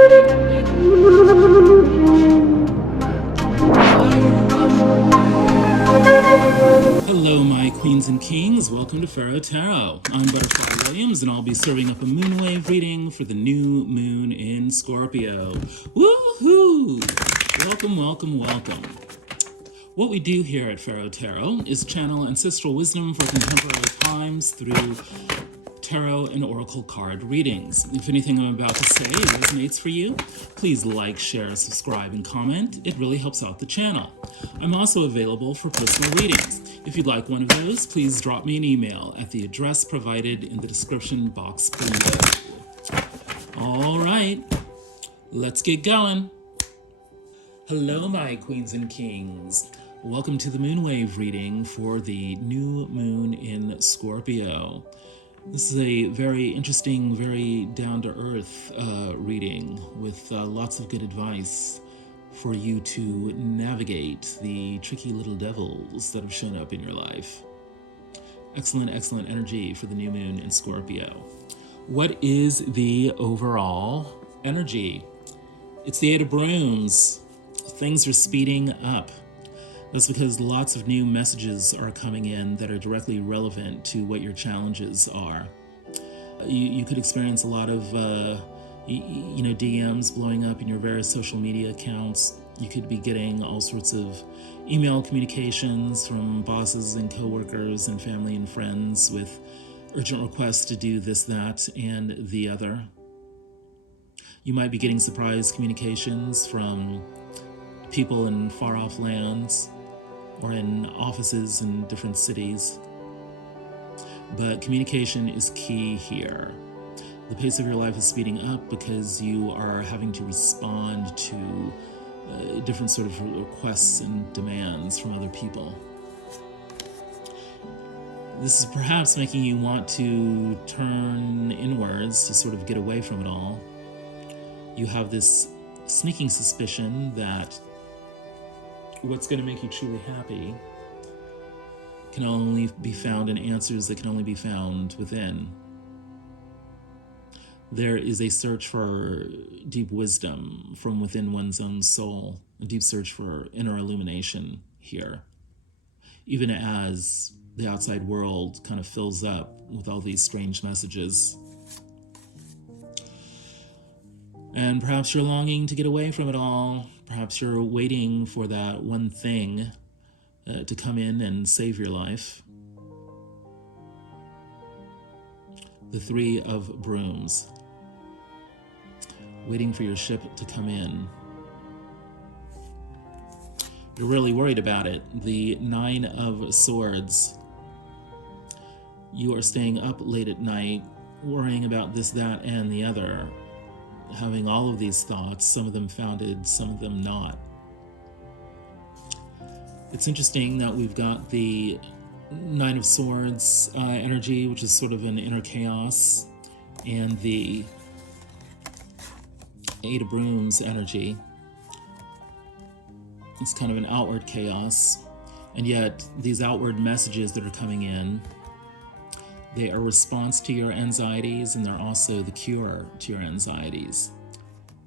Hello, my queens and kings. Welcome to Pharaoh Tarot. I'm Butterfly Williams, and I'll be serving up a moonwave reading for the new moon in Scorpio. Woohoo! Welcome, welcome, welcome. What we do here at Pharaoh Tarot is channel ancestral wisdom for contemporary times through tarot and oracle card readings. If anything I'm about to say resonates for you, please like, share, subscribe, and comment. It really helps out the channel. I'm also available for personal readings. If you'd like one of those, please drop me an email at the address provided in the description box below. All right, let's get going. Hello, my queens and kings. Welcome to the moonwave reading for the new moon in Scorpio. This is a very interesting, very down-to-earth reading with lots of good advice for you to navigate the tricky little devils that have shown up in your life. Excellent, excellent energy for the new moon in Scorpio. What is the overall energy? It's the Eight of Brooms. Things are speeding up. That's because lots of new messages are coming in that are directly relevant to what your challenges are. You could experience a lot of DMs blowing up in your various social media accounts. You could be getting all sorts of email communications from bosses and coworkers and family and friends with urgent requests to do this, that, and the other. You might be getting surprise communications from people in far-off lands or in offices in different cities. But communication is key here. The pace of your life is speeding up because you are having to respond to different sort of requests and demands from other people. This is perhaps making you want to turn inwards to sort of get away from it all. You have this sneaking suspicion that what's going to make you truly happy can only be found in answers that can only be found within. There is a search for deep wisdom from within one's own soul, a deep search for inner illumination here, even as the outside world kind of fills up with all these strange messages. And perhaps you're longing to get away from it all. Perhaps you're waiting for that one thing to come in and save your life. The Three of Brooms. Waiting for your ship to come in. You're really worried about it. The Nine of Swords. You are staying up late at night, worrying about this, that, and the other. Having all of these thoughts, some of them founded, some of them not. It's interesting that we've got the Nine of Swords energy, which is sort of an inner chaos, and the Eight of Brooms energy. It's kind of an outward chaos, and yet these outward messages that are coming in, they are a response to your anxieties, and they're also the cure to your anxieties.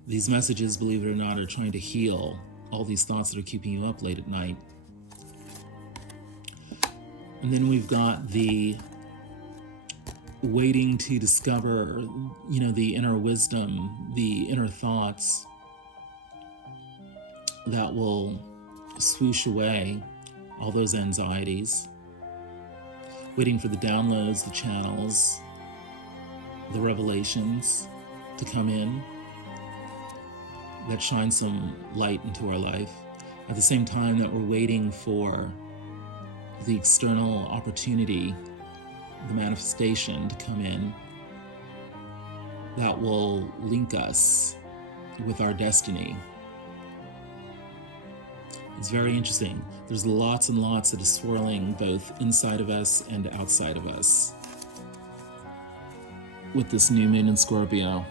These messages, believe it or not, are trying to heal all these thoughts that are keeping you up late at night. And then we've got the waiting to discover, the inner wisdom, the inner thoughts that will swoosh away all those anxieties. Waiting for the downloads, the channels, the revelations to come in that shine some light into our life. At the same time that we're waiting for the external opportunity, the manifestation to come in that will link us with our destiny. It's very interesting. There's lots and lots that is swirling both inside of us and outside of us with this new moon in Scorpio.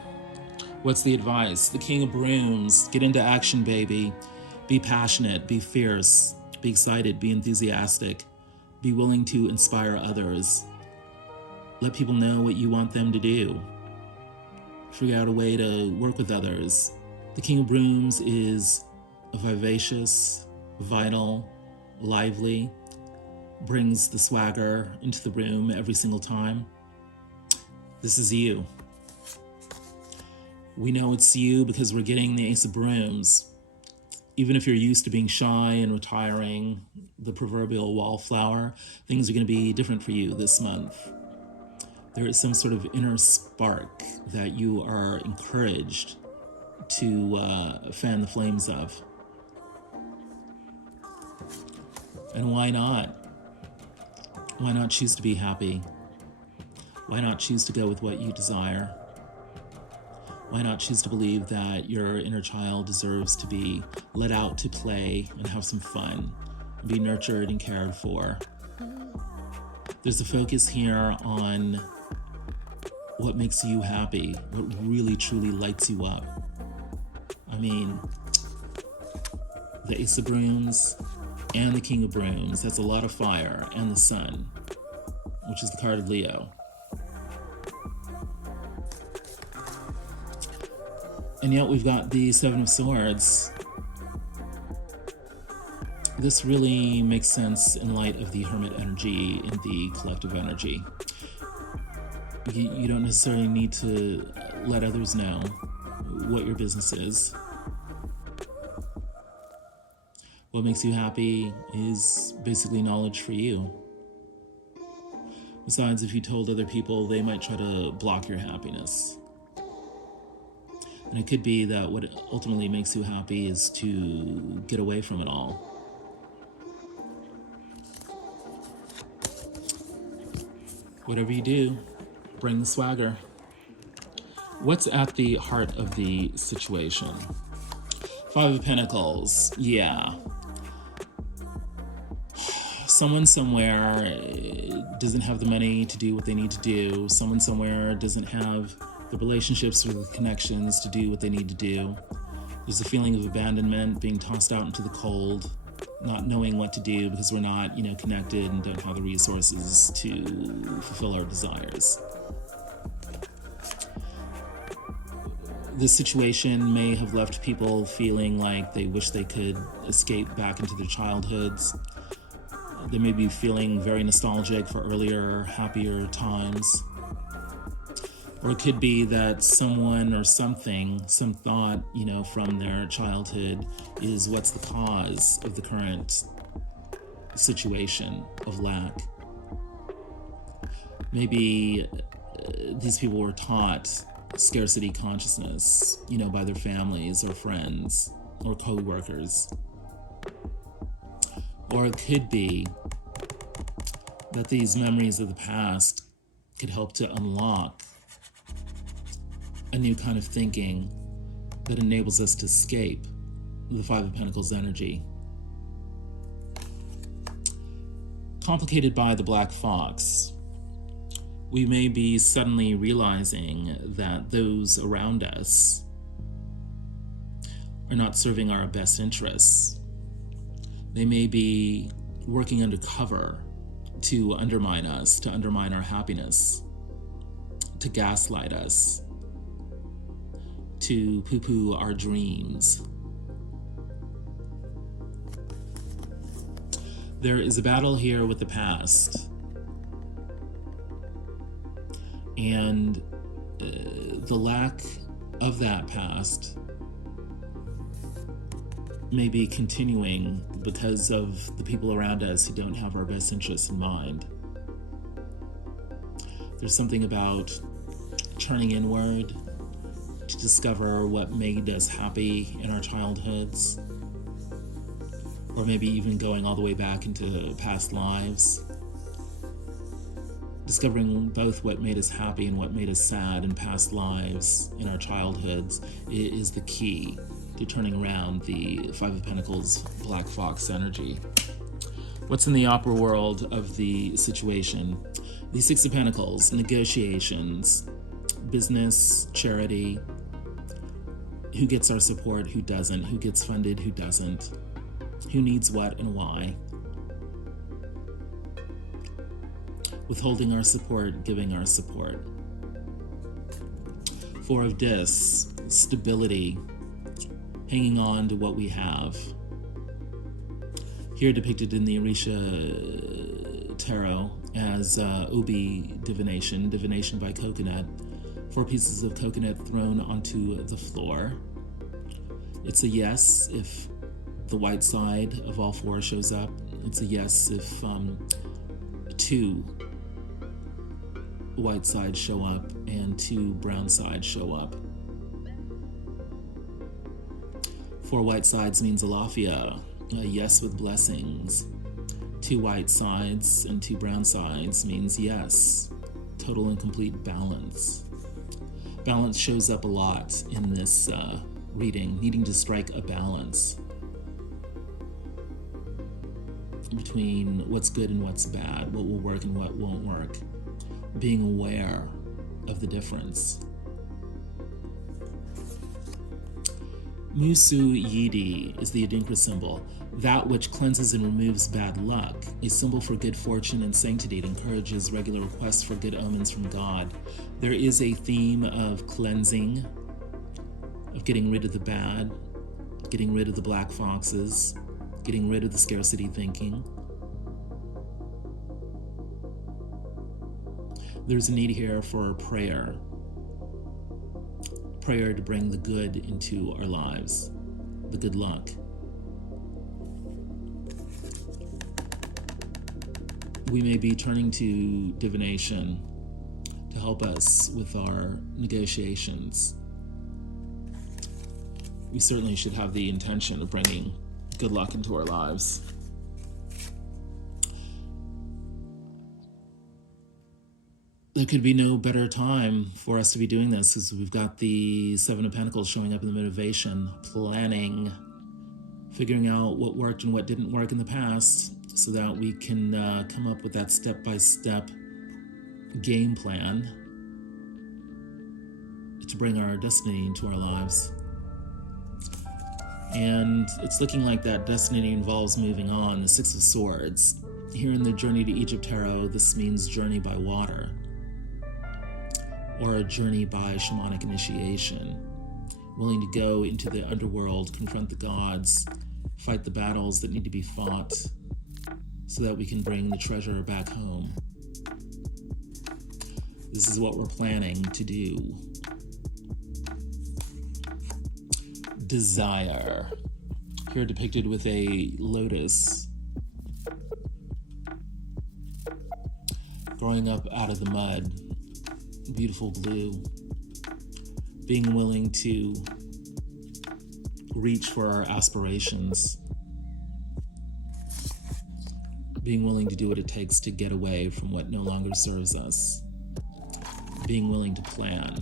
What's the advice? The King of Brooms. Get into action, baby. Be passionate, be fierce, be excited, be enthusiastic, be willing to inspire others. Let people know what you want them to do. figure out a way to work with others. The King of Brooms is vivacious, vital, lively, brings the swagger into the room every single time. This is you. We know it's you because we're getting the Ace of Brooms. Even if you're used to being shy and retiring, the proverbial wallflower, things are going to be different for you this month. There is some sort of inner spark that you are encouraged to fan the flames of. And why not? Why not choose to be happy? Why not choose to go with what you desire? Why not choose to believe that your inner child deserves to be let out to play and have some fun, and be nurtured and cared for? There's a focus here on what makes you happy, what really truly lights you up. I mean, the Ace of Brooms and the King of Brooms, that's a lot of fire, and the Sun, which is the card of Leo. And yet we've got the Seven of Swords. This really makes sense in light of the Hermit energy and the collective energy. You don't necessarily need to let others know what your business is. What makes you happy is basically knowledge for you. Besides, if you told other people, they might try to block your happiness. And it could be that what ultimately makes you happy is to get away from it all. Whatever you do, bring the swagger. What's at the heart of the situation? Five of Pentacles, yeah. Someone somewhere doesn't have the money to do what they need to do. Someone somewhere doesn't have the relationships or the connections to do what they need to do. There's a feeling of abandonment, being tossed out into the cold, not knowing what to do because we're not, connected and don't have the resources to fulfill our desires. This situation may have left people feeling like they wish they could escape back into their childhoods. They may be feeling very nostalgic for earlier, happier times. Or it could be that someone or something, some thought, from their childhood is what's the cause of the current situation of lack. Maybe these people were taught scarcity consciousness, by their families or friends or co-workers. Or it could be that these memories of the past could help to unlock a new kind of thinking that enables us to escape the Five of Pentacles energy. Complicated by the Black Fox, we may be suddenly realizing that those around us are not serving our best interests. They may be working undercover to undermine us, to undermine our happiness, to gaslight us, to poo-poo our dreams. There is a battle here with the past, and the lack of that past may be continuing because of the people around us who don't have our best interests in mind. There's something about turning inward to discover what made us happy in our childhoods, or maybe even going all the way back into past lives. Discovering both what made us happy and what made us sad in past lives in our childhoods is the key to turning around the Five of Pentacles Black Fox energy. What's in the opera world of the situation? The Six of Pentacles, negotiations, business, charity, who gets our support, who doesn't, who gets funded, who doesn't, who needs what and why. Withholding our support, giving our support. Four of Discs, stability, hanging on to what we have. Here depicted in the Orisha tarot as Ubi divination, divination by coconut. 4 pieces of coconut thrown onto the floor. It's a yes if the white side of all 4 shows up. It's a yes if 2 white sides show up and 2 brown sides show up. 4 white sides means alafia, a yes with blessings. 2 white sides and 2 brown sides means yes, total and complete balance. Balance shows up a lot in this reading, needing to strike a balance between what's good and what's bad, what will work and what won't work, being aware of the difference. Musu Yidi is the Adinkra symbol, that which cleanses and removes bad luck, a symbol for good fortune and sanctity. It encourages regular requests for good omens from God. There is a theme of cleansing, of getting rid of the bad, getting rid of the black foxes, getting rid of the scarcity thinking. There's a need here for prayer. Prayer to bring the good into our lives, the good luck. We may be turning to divination to help us with our negotiations. We certainly should have the intention of bringing good luck into our lives. There could be no better time for us to be doing this, because we've got the 7 of Pentacles showing up in the motivation, planning, figuring out what worked and what didn't work in the past, so that we can come up with that step-by-step game plan to bring our destiny into our lives. And it's looking like that destiny involves moving on. The 6 of Swords. Here in the Journey to Egypt tarot, this means journey by water, or a journey by shamanic initiation. Willing to go into the underworld, confront the gods, fight the battles that need to be fought, so that we can bring the treasure back home. This is what we're planning to do. Desire. Here depicted with a lotus growing up out of the mud. Beautiful blue. Being willing to reach for our aspirations. Being willing to do what it takes to get away from what no longer serves us. Being willing to plan.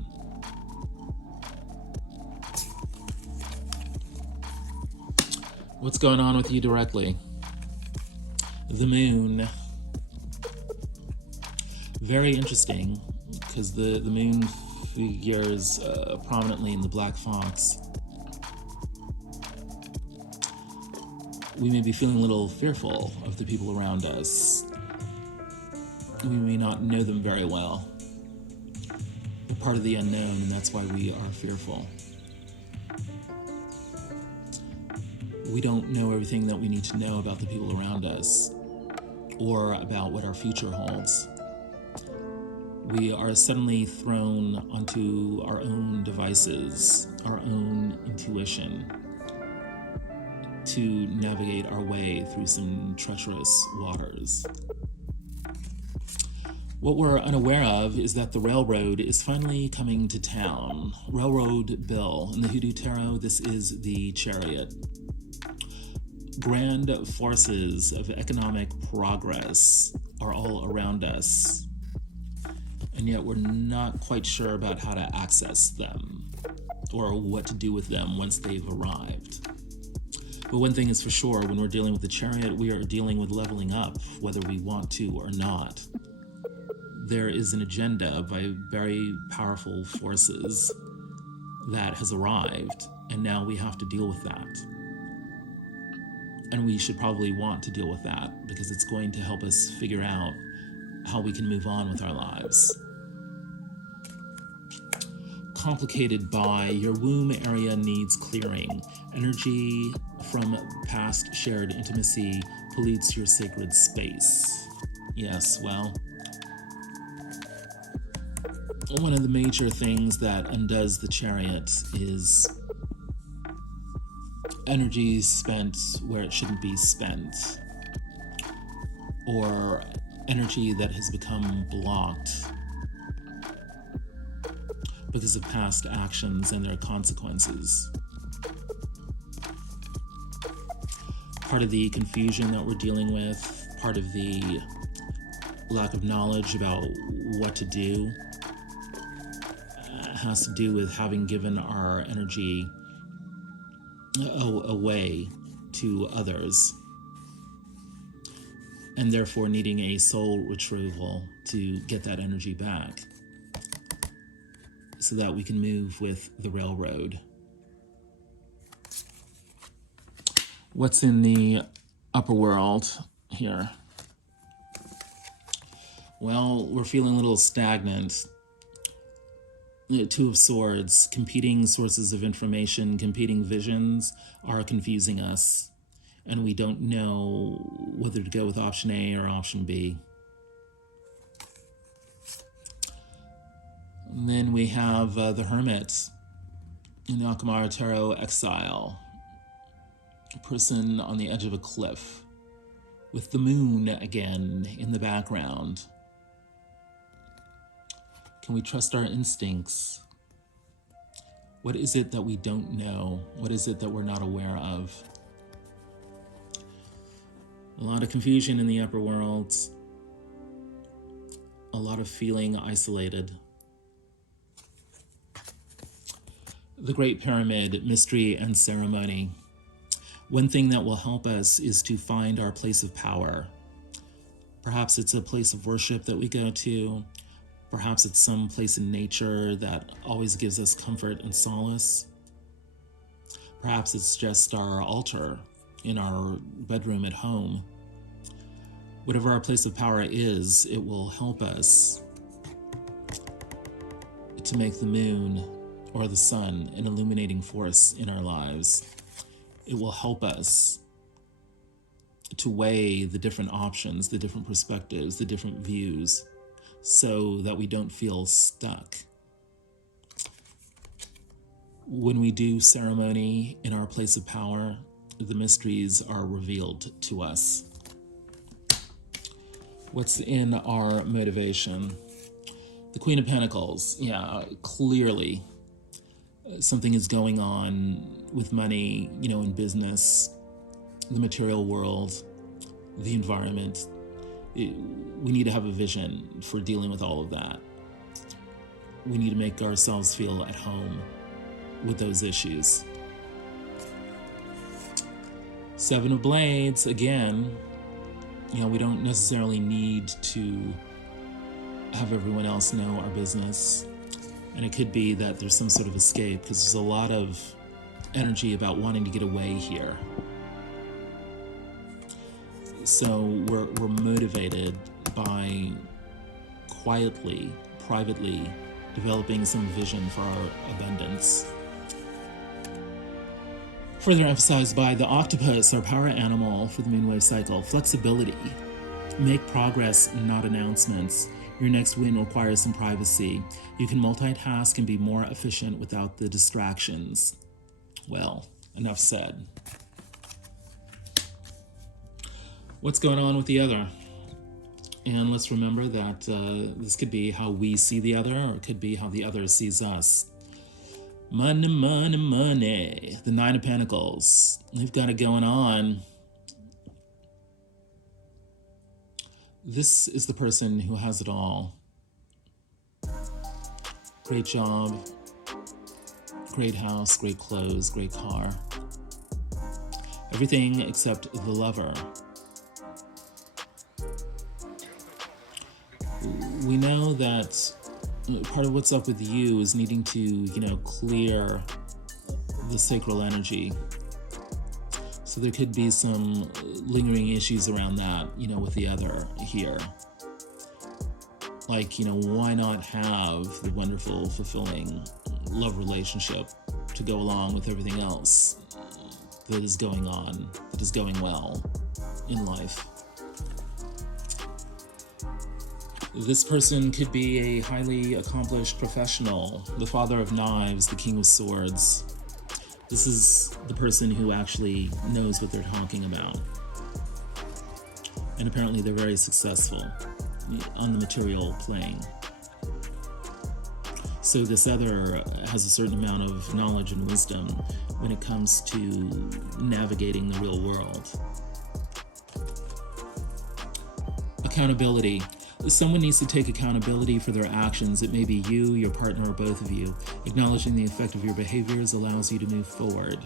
What's going on with you directly? The moon. Very interesting, because the moon figures prominently in the Black Fox. We may be feeling a little fearful of the people around us. We may not know them very well. We're part of the unknown, and that's why we are fearful. We don't know everything that we need to know about the people around us, or about what our future holds. We are suddenly thrown onto our own devices, our own intuition, to navigate our way through some treacherous waters. What we're unaware of is that the railroad is finally coming to town. Railroad Bill. In the Hoodoo Tarot, this is the Chariot. Grand forces of economic progress are all around us, and yet we're not quite sure about how to access them or what to do with them once they've arrived. But one thing is for sure, when we're dealing with the Chariot, we are dealing with leveling up, whether we want to or not. There is an agenda by very powerful forces that has arrived, and now we have to deal with that. And we should probably want to deal with that, because it's going to help us figure out how we can move on with our lives. complicated by your womb area needs clearing. Energy from past shared intimacy pollutes your sacred space. Yes, well, one of the major things that undoes the chariot is energy spent where it shouldn't be spent, or energy that has become blocked because of past actions and their consequences. Part of the confusion that we're dealing with, part of the lack of knowledge about what to do, has to do with having given our energy away to others, and therefore needing a soul retrieval to get that energy back so that we can move with the railroad. What's in the upper world here? Well, we're feeling a little stagnant. The Two of Swords, competing sources of information, competing visions are confusing us, and we don't know whether to go with option A or option B. And then we have the Hermit in the Akamara Tarot Exile. A person on the edge of a cliff with the moon again in the background. Can we trust our instincts? What is it that we don't know? What is it that we're not aware of? A lot of confusion in the upper world. A lot of feeling isolated. The Great Pyramid, mystery and ceremony. One thing that will help us is to find our place of power. Perhaps it's a place of worship that we go to. Perhaps it's some place in nature that always gives us comfort and solace. Perhaps it's just our altar in our bedroom at home. Whatever our place of power is, it will help us to make the moon or the sun an illuminating force in our lives. It will help us to weigh the different options, the different perspectives, the different views, so that we don't feel stuck. When we do ceremony in our place of power, the mysteries are revealed to us. What's in our motivation? The Queen of Pentacles. Yeah, clearly something is going on with money, in business, the material world, the environment. We need to have a vision for dealing with all of that. We need to make ourselves feel at home with those issues. Seven of Blades, again, we don't necessarily need to have everyone else know our business. And it could be that there's some sort of escape, because there's a lot of energy about wanting to get away here. So we're motivated by quietly, privately developing some vision for our abundance. Further emphasized by the octopus, our power animal for the moonwave cycle. Flexibility. Make progress, not announcements. Your next win requires some privacy. You can multitask and be more efficient without the distractions. Well, enough said. What's going on with the other? And let's remember that this could be how we see the other, or it could be how the other sees us. Money, money, money. The Nine of Pentacles. They've got it going on. This is the person who has it all. Great job, great house, great clothes, great car. Everything except the lover. We know that part of what's up with you is needing to, clear the sacral energy. So there could be some lingering issues around that, with the other here. Like, why not have the wonderful, fulfilling love relationship to go along with everything else that is going on, that is going well in life. This person could be a highly accomplished professional, the Father of Knives, the King of Swords. This is the person who actually knows what they're talking about. And apparently they're very successful on the material plane. So this other has a certain amount of knowledge and wisdom when it comes to navigating the real world. Accountability. Someone needs to take accountability for their actions. It may be you, your partner, or both of you. Acknowledging the effect of your behaviors allows you to move forward.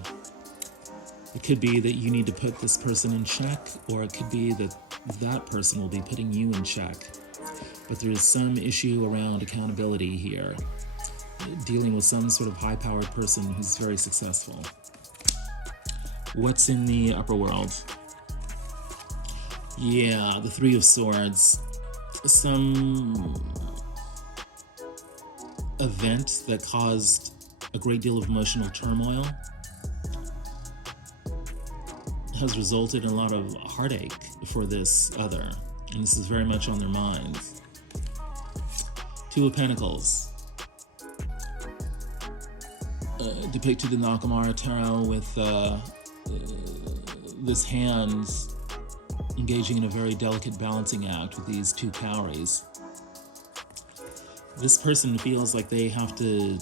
It could be that you need to put this person in check, or it could be that that person will be putting you in check. But there is some issue around accountability here, dealing with some sort of high-powered person who's very successful. What's in the upper world? Yeah, the Three of Swords. Some event that caused a great deal of emotional turmoil has resulted in a lot of heartache for this other, and this is very much on their minds. Two of Pentacles, depicted in the Akamara tarot with this hand engaging in a very delicate balancing act with these two cowries. This person feels like they have to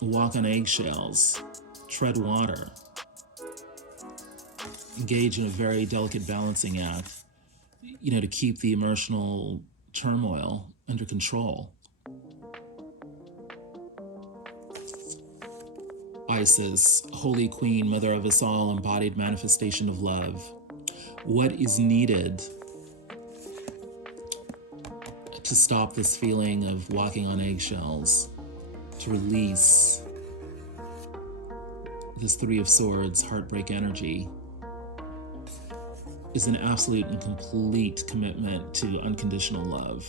walk on eggshells, tread water, engage in a very delicate balancing act, to keep the emotional turmoil under control. Isis, Holy Queen, Mother of us all, embodied manifestation of love. What is needed to stop this feeling of walking on eggshells, to release this Three of Swords heartbreak energy, is an absolute and complete commitment to unconditional love,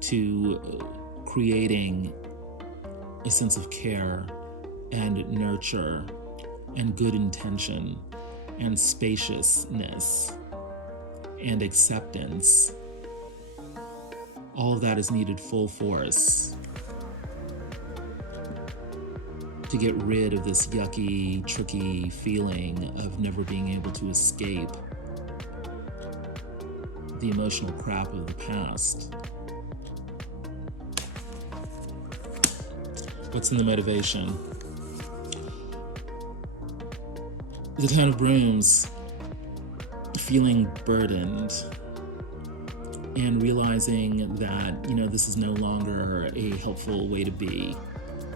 to creating a sense of care and nurture and good intention and spaciousness and acceptance. All of that is needed full force to get rid of this yucky, tricky feeling of never being able to escape the emotional crap of the past. What's in the motivation? The Ten of Brooms, feeling burdened and realizing that, this is no longer a helpful way to be.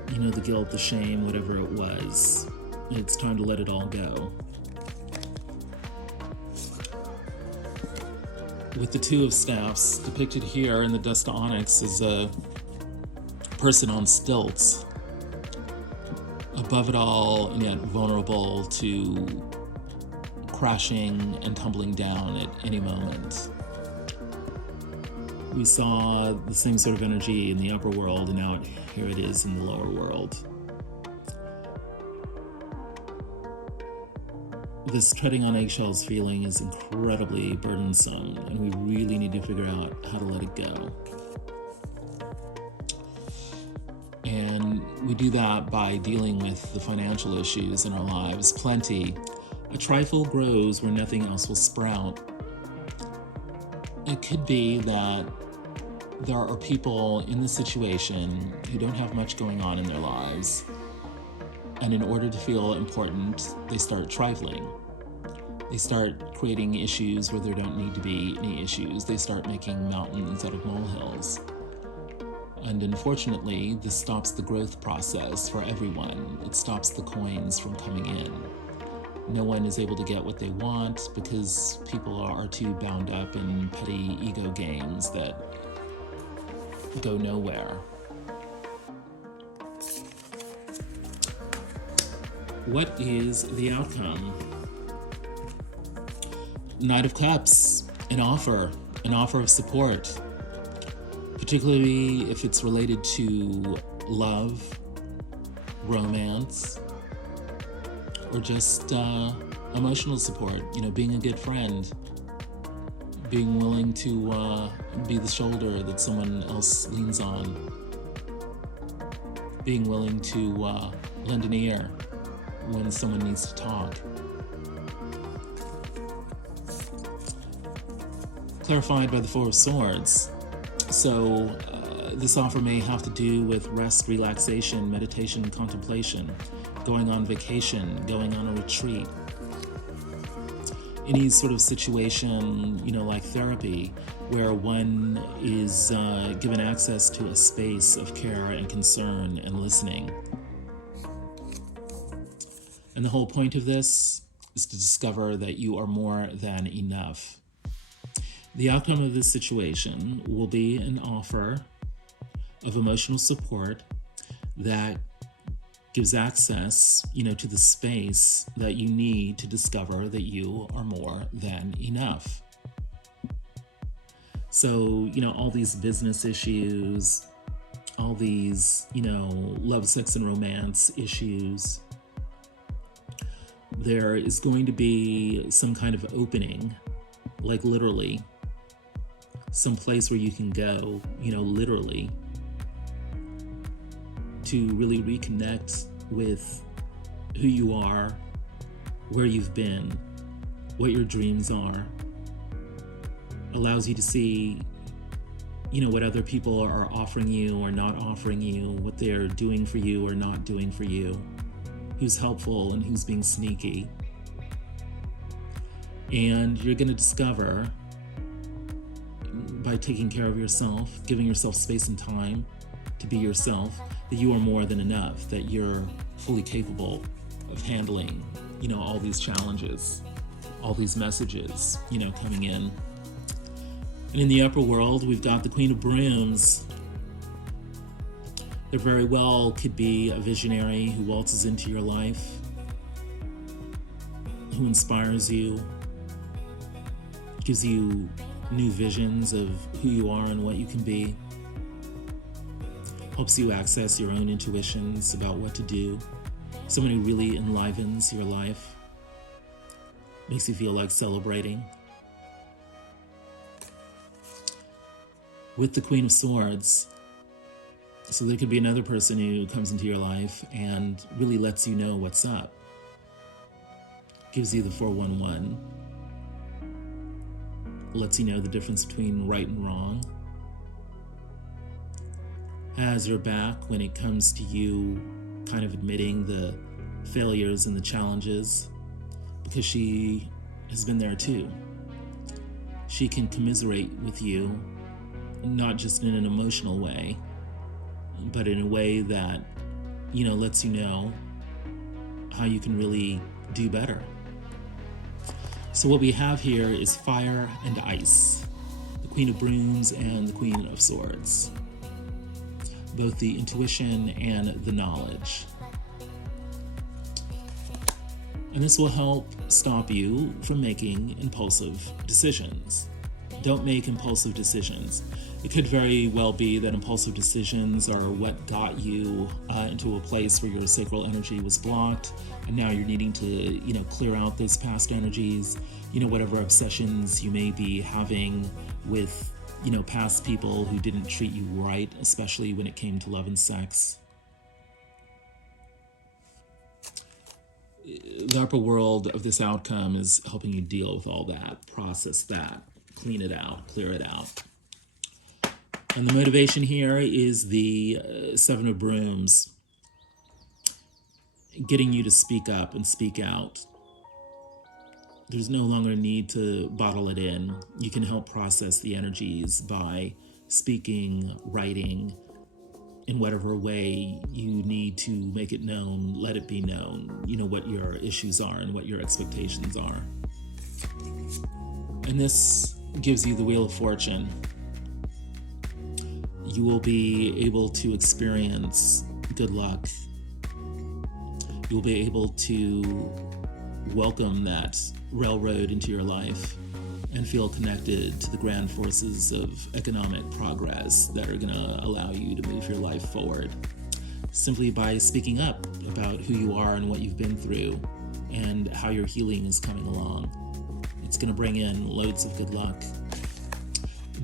The guilt, the shame, whatever it was, it's time to let it all go. With the Two of Staffs, depicted here in the Dust Onyx, is a person on stilts, above it all and yet vulnerable to crashing and tumbling down at any moment. We saw the same sort of energy in the upper world, and now here it is in the lower world. This treading on eggshells feeling is incredibly burdensome, and we really need to figure out how to let it go. And we do that by dealing with the financial issues in our lives. Plenty. A trifle grows where nothing else will sprout. It could be that there are people in this situation who don't have much going on in their lives, and in order to feel important, they start trifling. They start creating issues where there don't need to be any issues. They start making mountains out of molehills. And unfortunately, this stops the growth process for everyone. It stops the coins from coming in. No one is able to get what they want because people are too bound up in petty ego games that go nowhere. What is the outcome? Knight of Cups, an offer of support, particularly if it's related to love, romance, or just emotional support, being a good friend, being willing to be the shoulder that someone else leans on, being willing to lend an ear when someone needs to talk. Clarified by the Four of Swords. So this offer may have to do with rest, relaxation, meditation, contemplation, going on vacation, going on a retreat. Any sort of situation, like therapy, where one is given access to a space of care and concern and listening. And the whole point of this is to discover that you are more than enough. The outcome of this situation will be an offer of emotional support that gives access, to the space that you need to discover that you are more than enough. So, all these business issues, all these, love, sex, and romance issues, there is going to be some kind of opening, like literally, some place where you can go, literally, to really reconnect with who you are, where you've been, what your dreams are. Allows you to see, what other people are offering you or not offering you, what they're doing for you or not doing for you, who's helpful and who's being sneaky. And you're going to discover, by taking care of yourself, giving yourself space and time to be yourself, that you are more than enough, that you're fully capable of handling, all these challenges, all these messages, coming in. And in the upper world, we've got the Queen of Brooms. There very well could be a visionary who waltzes into your life, who inspires you, gives you new visions of who you are and what you can be, helps you access your own intuitions about what to do. Someone who really enlivens your life, makes you feel like celebrating. With the Queen of Swords, so there could be another person who comes into your life and really lets you know what's up. Gives you the 411. Lets you know the difference between right and wrong. Has your back when it comes to you kind of admitting the failures and the challenges, because she has been there too. She can commiserate with you, not just in an emotional way, but in a way that, lets you know how you can really do better. So what we have here is fire and ice, the Queen of Brooms and the Queen of Swords. Both the intuition and the knowledge. And this will help stop you from making impulsive decisions. Don't make impulsive decisions. It could very well be that impulsive decisions are what got you into a place where your sacral energy was blocked, and now you're needing to, clear out those past energies, whatever obsessions you may be having with, past people who didn't treat you right, especially when it came to love and sex. The upper world of this outcome is helping you deal with all that, process that, clean it out, clear it out. And the motivation here is the Seven of Brooms, getting you to speak up and speak out. There's no longer a need to bottle it in. You can help process the energies by speaking, writing, in whatever way you need to make it known, let it be known, what your issues are and what your expectations are. And this gives you the Wheel of Fortune. You will be able to experience good luck. You'll be able to welcome that railroad into your life and feel connected to the grand forces of economic progress that are going to allow you to move your life forward. simply by speaking up about who you are and what you've been through and how your healing is coming along. It's going to bring in loads of good luck.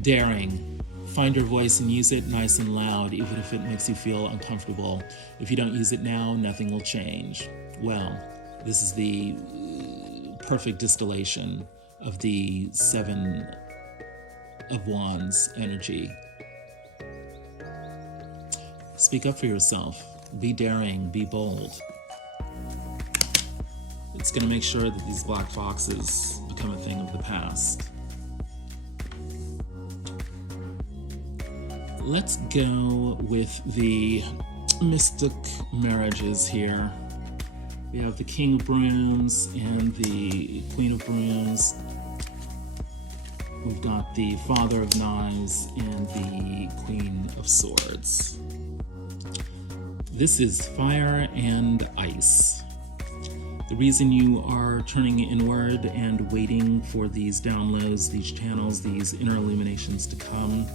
Daring. Find your voice and use it nice and loud, even if it makes you feel uncomfortable. If you don't use it now, nothing will change. Well, this is the perfect distillation of the Seven of Wands energy. Speak up for yourself. Be daring, be bold. It's going to make sure that these black foxes become a thing of the past. Let's go with the mystic marriages here. We have the King of Brooms and the Queen of Brooms. We've got the Father of Knives and the Queen of Swords. This is fire and ice. The reason you are turning inward and waiting for these downloads, these channels, these inner illuminations to come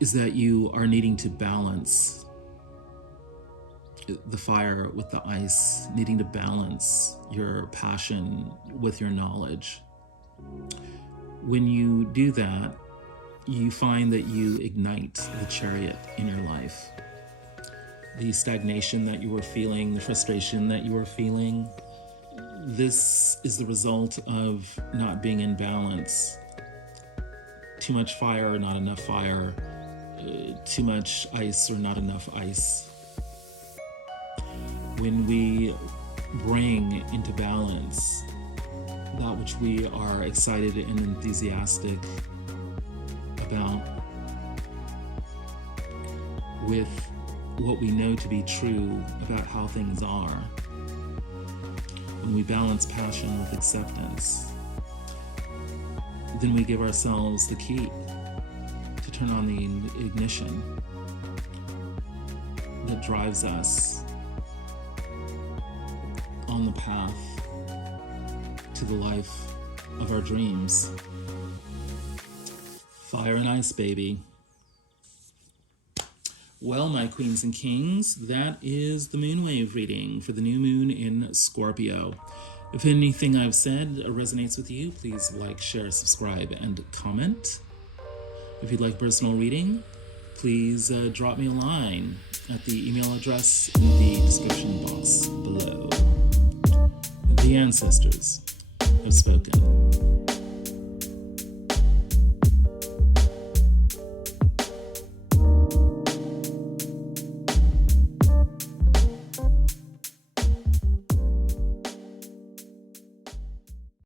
is that you are needing to balance the fire with the ice, needing to balance your passion with your knowledge. When you do that, you find that you ignite the chariot in your life. The stagnation that you were feeling, the frustration that you were feeling, this is the result of not being in balance. Too much fire or not enough fire, too much ice or not enough ice. When we bring into balance that which we are excited and enthusiastic about with what we know to be true about how things are, when we balance passion with acceptance, then we give ourselves the key to turn on the ignition that drives us on the path to the life of our dreams. Fire and ice, baby. Well, my queens and kings, that is the moonwave reading for the new moon in Scorpio. If anything I've said resonates with you, please like, share, subscribe, and comment. If you'd like personal reading, please drop me a line at the email address in the description box below. The ancestors have spoken.